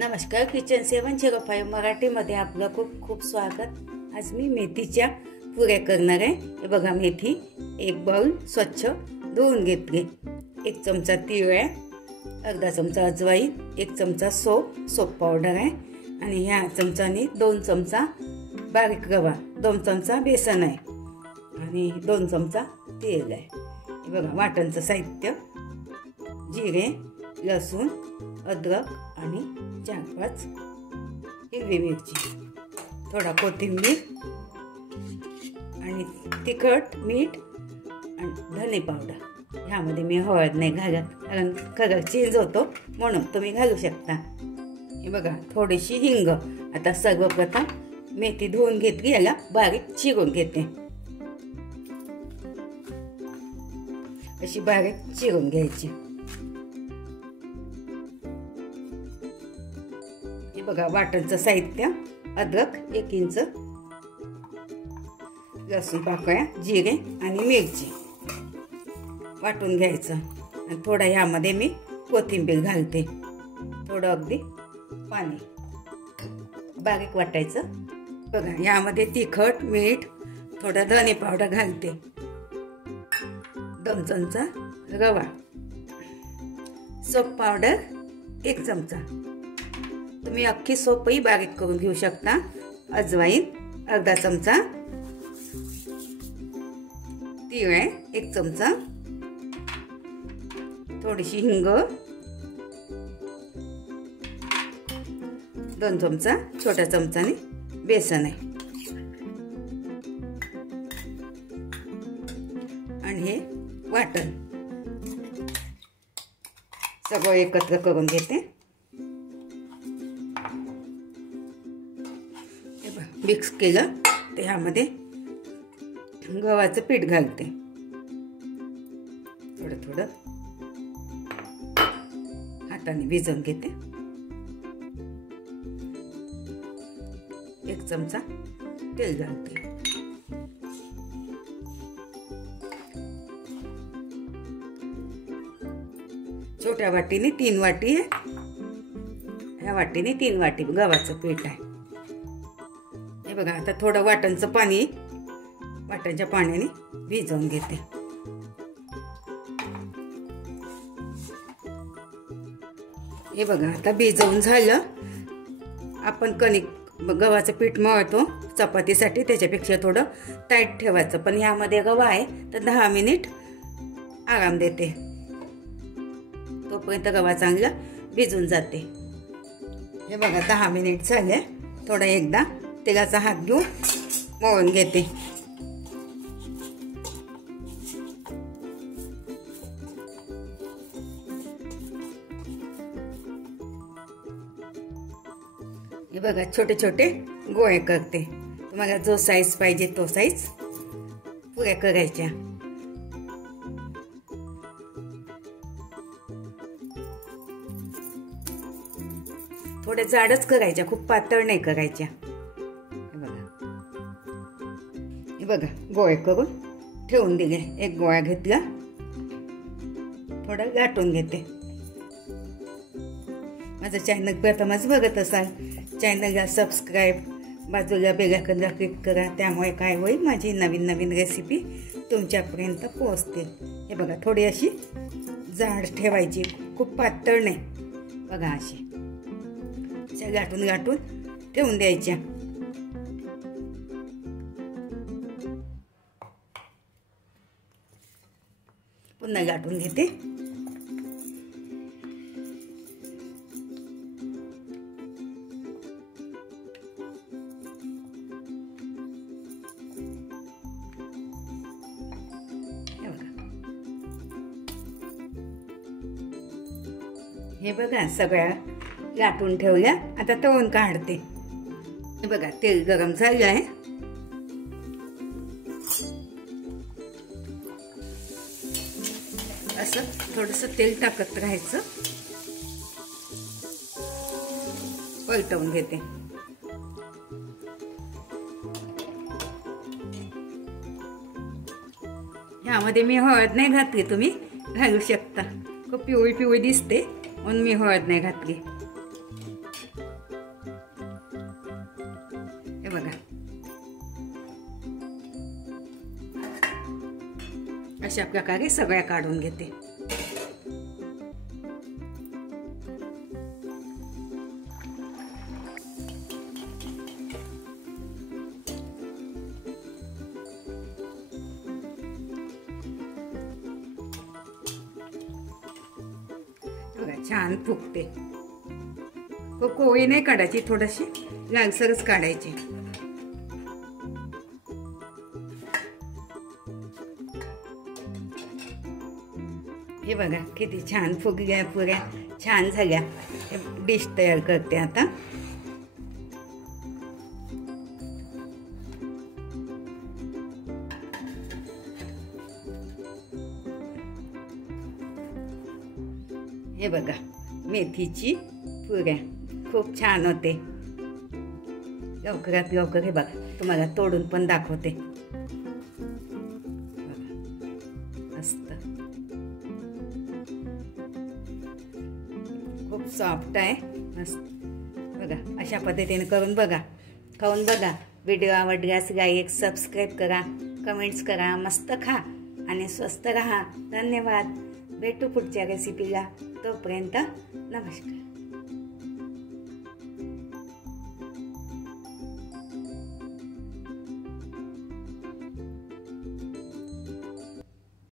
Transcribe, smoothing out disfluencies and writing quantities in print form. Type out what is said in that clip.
नमस्कार, किचन 705 मराठीमध्ये आपलं खूप खूप स्वागत। आज मी मेथीच्या पुऱ्या करणार आहे। हे बघा, मेथी एक बाउल स्वच्छ धुवून घेतली। 1 चमचा तीळ आहे, अर्धा चमचा अजवाईन, 1 चमचा सोप पावडर आहे आणि ह्या चमचाने 2 चमचा बारीक रवा, 2 चमचा बेसन आहे आणि 2 चमचा तेल आहे। हे बघा, वाटणचं साहित्य: जिरे, लसूण, अद्रक आणि 4-5 हिरवी मिरची, थोडा कोथिंबीर आणि तिखट, मीठ आणि धने पावडर। ह्यामध्ये मी हळद नाही घालत, कारण कलर चेंज होतो म्हणून तुम्ही घालू शकता। हे बघा, थोडीशी हिंग। आता सर्वप्रथम मेथी धुवून घेतली, याला बारीक चिरून घेते। अशी बारीक चिरून घ्यायची। हे बघा, वाटणचं साहित्य: अद्रक 1 इंच, लसूण पाकळ्या, जिरे आणि मिरची वाटून घ्यायचं आणि थोडा ह्यामध्ये मी कोथिंबीर घालते, थोडं अगदी पाणी, बारीक वाटायचं। बघा, ह्यामध्ये तिखट, मीठ, थोडा धने पावडर घालते, 2 चमचा रवा, सोप पावडर 1 चमचा, तुम्ही अख्खी सोपही बारीक करून घेऊ शकता, अजवाईन अर्धा चमचा, तीळ 1 चमचा, थोडीशी हिंग, 2 चमचा छोट्या चमचाने बेसन आहे आणि हे वाटण सगळं एकत्र करून घेते। मिक्स केलं ते ह्यामध्ये गव्हाचं पीठ घालते, थोडं थोडं हाताने भिजवून घेते। 1 चमचा तेल घालते, छोट्या वाटीने 3 वाटी आहे, ह्या वाटीने 3 वाटी गव्हाचं पीठ आहे। हे बघा, आता थोडं वाटणचं पाणी वाटणच्या पाण्याने भिजवून घेते। हे बघा, आता भिजवून झालं। आपण कणिक गव्हाचं पीठ मळतो चपातीसाठी, त्याच्यापेक्षा थोडं टाईट ठेवायचं, पण ह्यामध्ये गव्हा आहे तर 10 मिनिट आराम देते, तोपर्यंत गव्हा चांगला भिजून जाते। हे बघा, 10 मिनिट झाले। थोडं एकदा तेलाचा हात घेऊन मळून घेते। हे बघा, छोटे छोटे गोळे करते, तुम्हाला जो साईज पाहिजे तो साईज पुऱ्या करायच्या। थोड्या जाडच करायच्या, खूप पातळ नाही करायच्या। हे बघा, गोळे करून ठेवून दिले। एक गोळा घेतला, थोडं लाटून घेते। माझं चॅनल प्रथमच बघत असाल, चॅनलला सबस्क्राईब, बाजूला बेल आयकॉनला क्लिक करा, त्यामुळे काय होईल, माझी नवीन नवीन रेसिपी तुमच्यापर्यंत पोहोचतील। हे बघा, थोडी अशी जाड ठेवायची, खूप पातळ नाही। बघा, अशी लाटून लाटून ठेवून द्यायच्या। पुन्हा लाटून घेते। हे बघा, सगळ्या लाटून ठेवल्या, आता तळून काढते। हे बघा, तेल गरम झालं आहे। असं थोडंसं तेल टाकत राहायचं, पलटवून घेते। ह्यामध्ये मी हळद नाही घातली, तुम्ही घालू शकता, खूप पिवळी पिवळी दिसते म्हणून मी हळद नाही घातली। अशा प्रकारे सगळ्या काढून घेते. छान फुगते. खूप कोळी नाही काढायची, थोडीशी लालसरच काढायची. हे बघा किती छान फुगल्या, पुऱ्या छान झाल्या. डिश तयार करते आता. हे बघा मेथीची पुऱ्या खूप छान होते. लवकरात लवकर हे बघा तुम्हाला तोडून पण दाखवते. मस्त, खूप सॉफ्ट आहे. मस्त बघा, अशा पद्धतीने करून बघा, खाऊन बघा. व्हिडिओ आवडल्यास लाईक सबस्क्राईब करा, कमेंट्स करा. मस्त खा आणि स्वस्त राहा. धन्यवाद. भेटू पुढच्या रेसिपीला. तोपर्यंत नमस्कार.